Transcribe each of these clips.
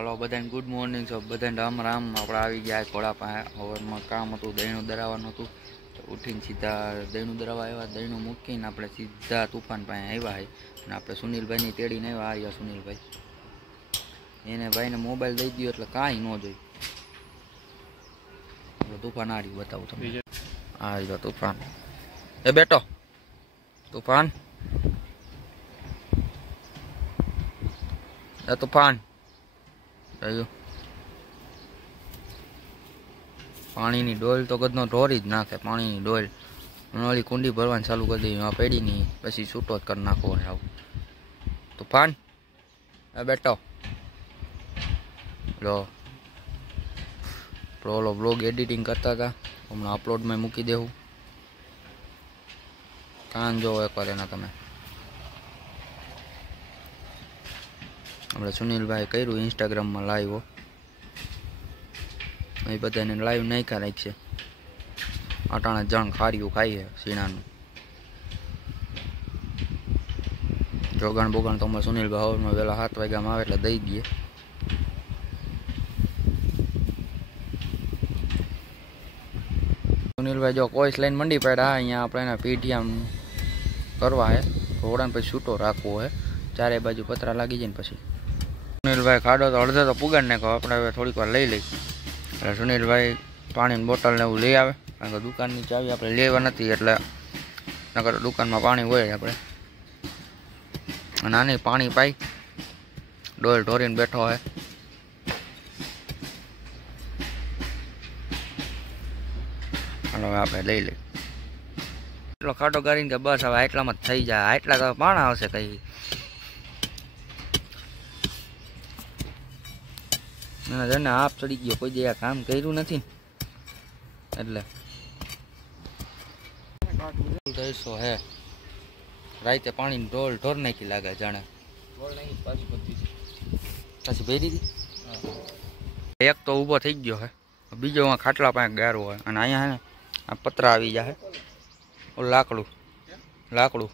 Hello बधाने good morning सब बधाने राम राम। આપણે આવી ગયા ઘોડા પાસે હવરમાં કામ હતું, દહીંનું દરાવવાનું હતું તો ઉઠીને સીધા દહીંનું દરાવવા આવ્યા। દહીંનું મૂકીને આપણે સીધા તુફાન પાસે આવ્યા છે અને આપણે સુનિલભાઈને તેડીને આવ્યા। સુનિલભાઈ એને ભાઈને મોબાઈલ દઈ દીધો એટલે કાંઈ ન જોઈ। તુફાન આ રહ્યું બતાવું તમને। આ રહ્યો તુફાન। એ બેટો તુફાન, એ તુફાન पानी नी डोल तो गदनो ढोरी ज नाखे। पानी नी डोल ओली कुंडी भरवानी चालू कर दी, पेड़ी नी पछी छूटो कर नाखो। तूफान ए बेटो लो प्रोलो ब्लॉग एडिटिंग करता था, हमने अपलोड में मूकी देहूँ। कान जो एक बार एना तमे अपने सुनील भाई कर्यु इंस्टाग्राम में लाइव ए बधाने लाइव नहीं कर रखी। अटाणे जण खारिયું खाई है सीणाનું। जोगण बोगण तो सुनील भाई हवार में वेला 7 वाग्यामां आवे એટલે दई दीए। सुनील भाई जो कोई लाइन मंडी पड़ा अँ अपने पीठिया करवा है, घोड़ा पे छूटो राखवो है, चारे बाजू पतरा लागी जाए। पछी सुनील भाई खाडो तो अर्धे तो पुगाड़ ने कहो अपने थोड़ी वार लई लई। सुनील भाई पानी बोटल ने लई आवे, कारण के दुकान की चावी अपने लेवा नथी एटले नकर दुकान में पानी होय अपने। नानी पानी पाई डोल ढोरीने बैठो है। हलो आपणे लई लई। એટલો ખાડો કરીને કે બસ હવે આટલામાં થઈ જાય, આટલા તો પાણા આવશે કઈ। जने आप चढ़ी गयो, कोई जगह काम कर्यु नहीं एटले 250 है। राते पानी ढोल ढोर नाखी लागे जाने पाछी भेरी थी। एक तो ऊभो थई गयो है, बीजो वहां खाटला पासे गारो है अने अहींया है ने आ पतरा आवी जाए। ओ लाकड़ू लाकड़ू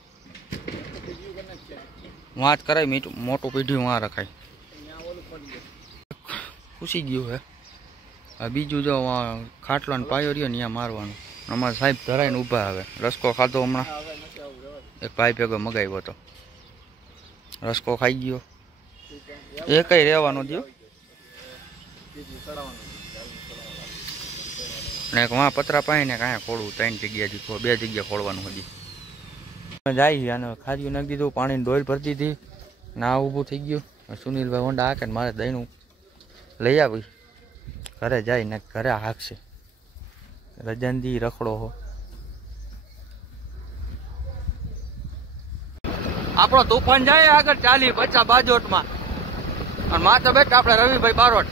वहां ज कराय, मोटू पीढ़ी वहां रखाय। घुसी गयो है आ बीजू जो वहाँ खाटलो ने पायो रह्यो ने यहाँ मारवानुं। अमारा साहेब धराईने ऊभा हवे। रसको खाधो हमणां एक भाई भेगो मगाव्यो तो रसको खाई गयो। एकय रहेवानो दयो ने एक वहाँ पतरा पाई ने कांई खोड़વું। 3 जग्या जी 2 जग्या खोड़वानुं हजी जाई। आने खारिયું नाखी दीधुं, पाणीनी डोल भरी दीधी ने आ ऊभું થઈ ગયું। सुनील भाई होंडा हाके ने मारे दहीणું लई आवी घरे जाई ने घरे हाकशे। रजनदी रखड़ो हो आपणो तूफान जाए आगे 40-50 बाजोट में और माथे बैठा अपने रवि भाई बारोट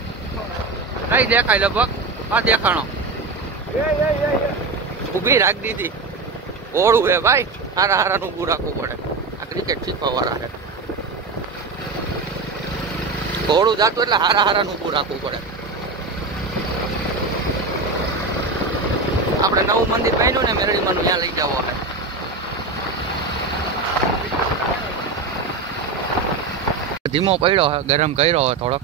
नहीं देखाय लगभग आ देखाणो उभी राख दीधी। ओळू है भाई, हारा हारा नु ऊभું રાખવું પડે। आ क्रिकेट શીખવા वाला है। घोड़ू जातुं એટલે हारा हारा નું ઊભું રાખવું પડે। આપણે નવું મંદિર બન્યું ને મેરડીમાંનું ત્યાં લઈ જવો છે। ધીમો પડ્યો છે, ગરમ કર્યો છે થોડોક।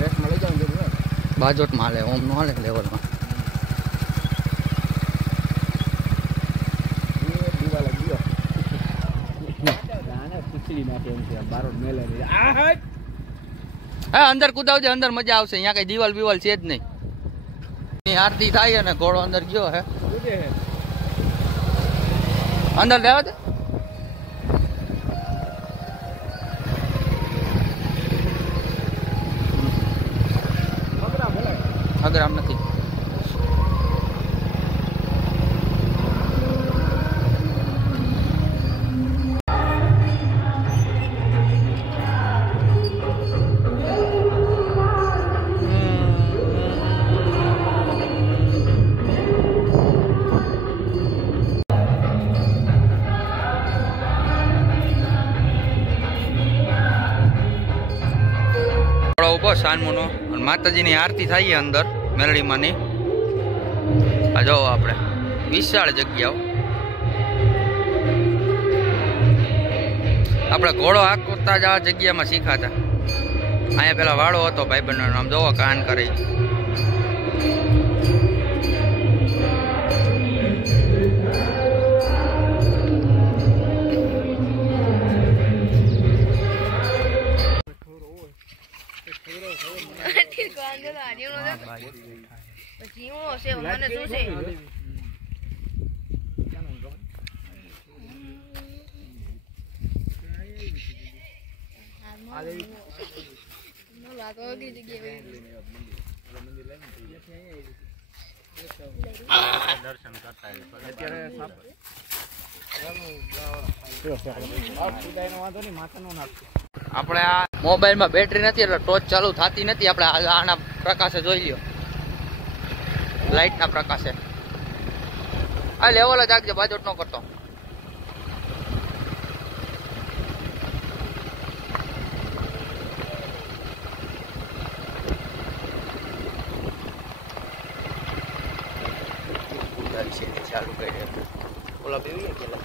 રેસમાં લઈ જવાનું જરૂર બાજોટમાં હાલે, ઓમ નો હાલે લેવલમાં। अंदर कूदाव दे, अंदर मजा आवशे। यहाँ कई दीवाल बीवाल छे ज नहीं। आरती थाय अने घोड़ो अंदर गयो है, अंदर लेवा दे। अग्राम नहीं उभो सानमुनो। माताजी की आरती थाय अंदर मेलडी मानी। आ जो आपणे विशाल जग्याओ આપણે ઘોડો હાંકતા જ આ જગ્યામાં શીખાતા. અહીંયા પેલા વાળો હતો ભાઈબંધનો, આમ જોવો કાન કરે. દર્શન કરતા આપણે આ મોબાઈલમાં બેટરી નથી એટલે ટોર્ચ ચાલુ થતી નથી. આપણે આના પ્રકાશે જોઈ લ્યો, લાઈટના પ્રકાશે. આ લેવલ જ આગળ બાજોટ ન કરતો. ચાલુ કરી ઓલા બેવી ગયેલા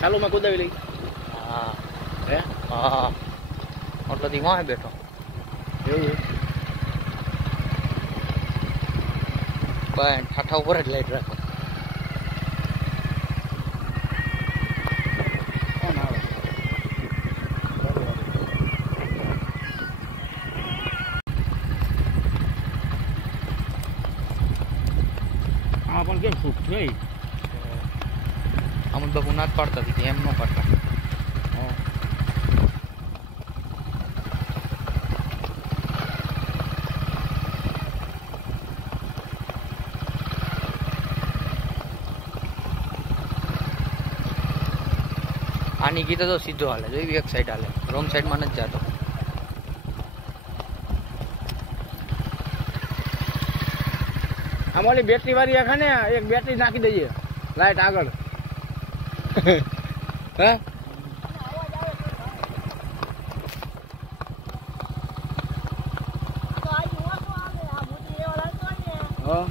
ચાલુમાં કુદાવી લઈ. હા હે હા એટલે દી વાંહે બેઠો એવું બાય ઠાઠા ઉપર જ લાઈટ રાખો. આ પણ કેમ સુખ છે અમુક બાપુ ના જ પાડતા હતી એમ ન પાડતા. આની કીધું તો સીધો હાલે, જોઈ એક સાઈડ હાલે, રોંગ સાઈડમાં નથી જતો. આમાં ઓલી બેટરી વાળી આખા ને એક બેટરી નાખી દઈએ લાઈટ આગળ. હે હા